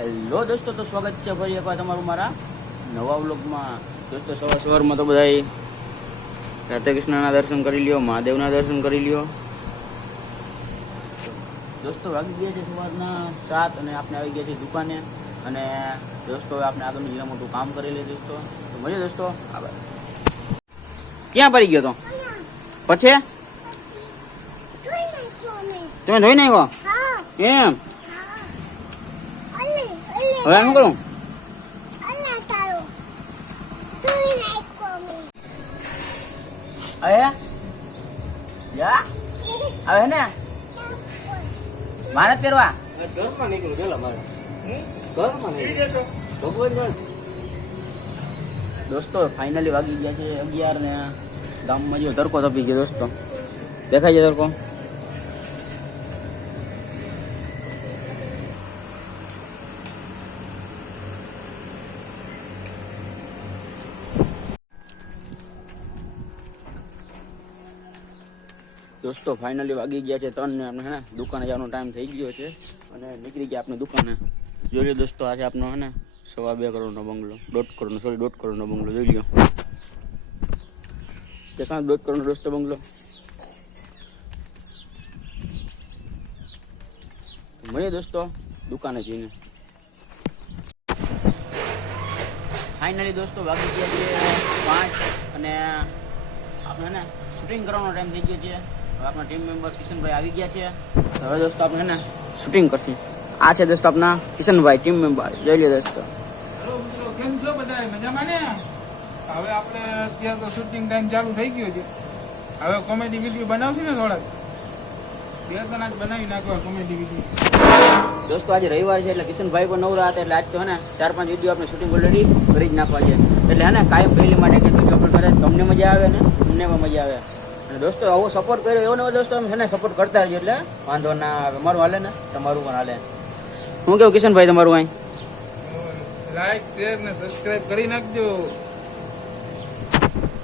Hello દોસ્તો તો સ્વાગત છે ફરી એકવાર તમારું મારા નવા વ્લોગમાં. દોસ્તો સવાર સવારમાં તો બધાય રાધા કૃષ્ણના દર્શન કરી લ્યો મહાદેવના દર્શન કરી લ્યો. દોસ્તો વાગી ગયા છે સવારના સાત અને આપણે આવી ગયા છે દુકાને અને દોસ્તો આપણે આગળનું જીરા મોટું કામ કરી લે દોસ્તો. તો મળીએ દોસ્તો આભાર. ક્યાં પડી ગયો તો? પછી? તમે ધોઈ નાખ્યો? એમ? હવે શું કરું? હવે ને? મારે પહેરવા? ઘરમાં નીકળું પેલા મારે. ઘરમાં ભગવાન દોસ્તો ફાઇનલી વાગી ગયા છે અગિયાર ને ગામમાં જો તડકો તપી ગયો દોસ્તો. દેખાય છે તડકો દોસ્તો ફાઇનલી વાગી ગયા છે ત્રણ ને આપણે હે ને? દુકાને જવાનો ટાઈમ થઈ ગયો છે અને નીકળી ગયા આપણે દુકાને. જોઈ લો દોસ્તો, આજે આપનો, હે ને, સવા બે કરોડનો બંગલો. દોઢ કરોડનો સોરી દોઢ કરોડનો બંગલો, જોઈ લો કાં દોઢ કરોડનો દોસ્તો બંગલો? મળીએ દોસ્તો, દુકાને જઈને. ફાઇનલી દોસ્તો, વાગી ગયા છે પાંચ અને આપણે ને શૂટિંગ કરવાનો ટાઈમ થઈ ગયો છે. આપણા ટીમ મેમ્બર કિશનભાઈ આવી ગયા છે. હવે દોસ્તો આપણે ને શૂટિંગ કરશું. આ છે દોસ્તો આપણા કિશનભાઈ ટીમ મેમ્બર જોઈ લો દોસ્તો. હેલો મિત્રો કેમ છો બધા મજામાં ને? હવે આપણે અત્યારે તો શૂટિંગ ટાઈમ ચાલુ થઈ ગયો છે. હવે કોમેડી વીડિયો બનાવશું ને થોડાક? બે ત્રણ આજ બનાવી નાખવા કોમેડી વીડિયો દોસ્તો આજે રવિવાર છે એટલે કિશનભાઈ પણ નવરા હતા એટલે આજ તો હે ને ચાર પાંચ વીડિયો આપણે શૂટિંગ ઓલરેડી કરી જ નાખવા છે. એટલે હે ને કાયમ પહેલી માટે કે આપણે પણ તમને મજા આવે ને અમને પણ મજા આવે. દોસ્તો આવો સપોર્ટ કર્યો એવો ને દોસ્તો છે ને સપોર્ટ કરતા રહીએ એટલે વાંધો ના આવે. મારું હાલે ને તમારું પણ હાલે. હું કેવું કિશનભાઈ તમારું અહીં? લાઈક શેર ને સબસ્ક્રાઇબ કરી નાખજો.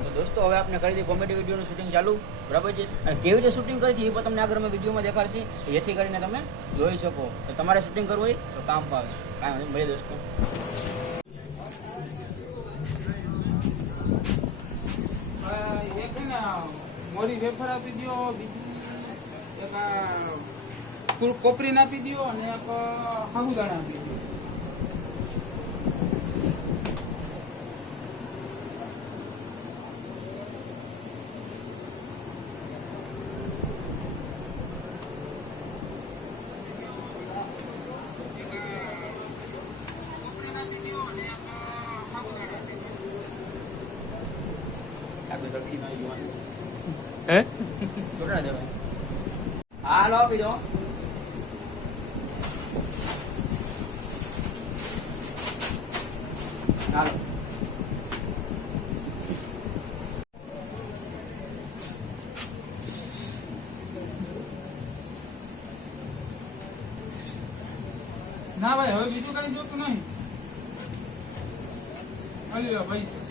તો દોસ્તો હવે આપણે કરી દઈએ કોમેડી વિડીયોનું શૂટિંગ ચાલુ. બરાબર છે? અને કેવી રીતે શૂટિંગ કરી છે એ પણ તમને આગળ અમે વિડીયોમાં દેખાડશે. જેથી કરીને તમે જોઈ શકો. તો તમારે શૂટિંગ કરવું હોય તો કામ પાવે કાંઈ મળીએ દોસ્તો. મોરી વેફર આપી દો બીજું એક કુર- કોપરીને આપી દો અને એક સાબુદાણા આપી દો રક્ષી ના જોવાનું હે છોકરા દેવાય હા? લો દો ના ભાઈ હવે બીજું કઈ જોતું નહીં. ભાઈ.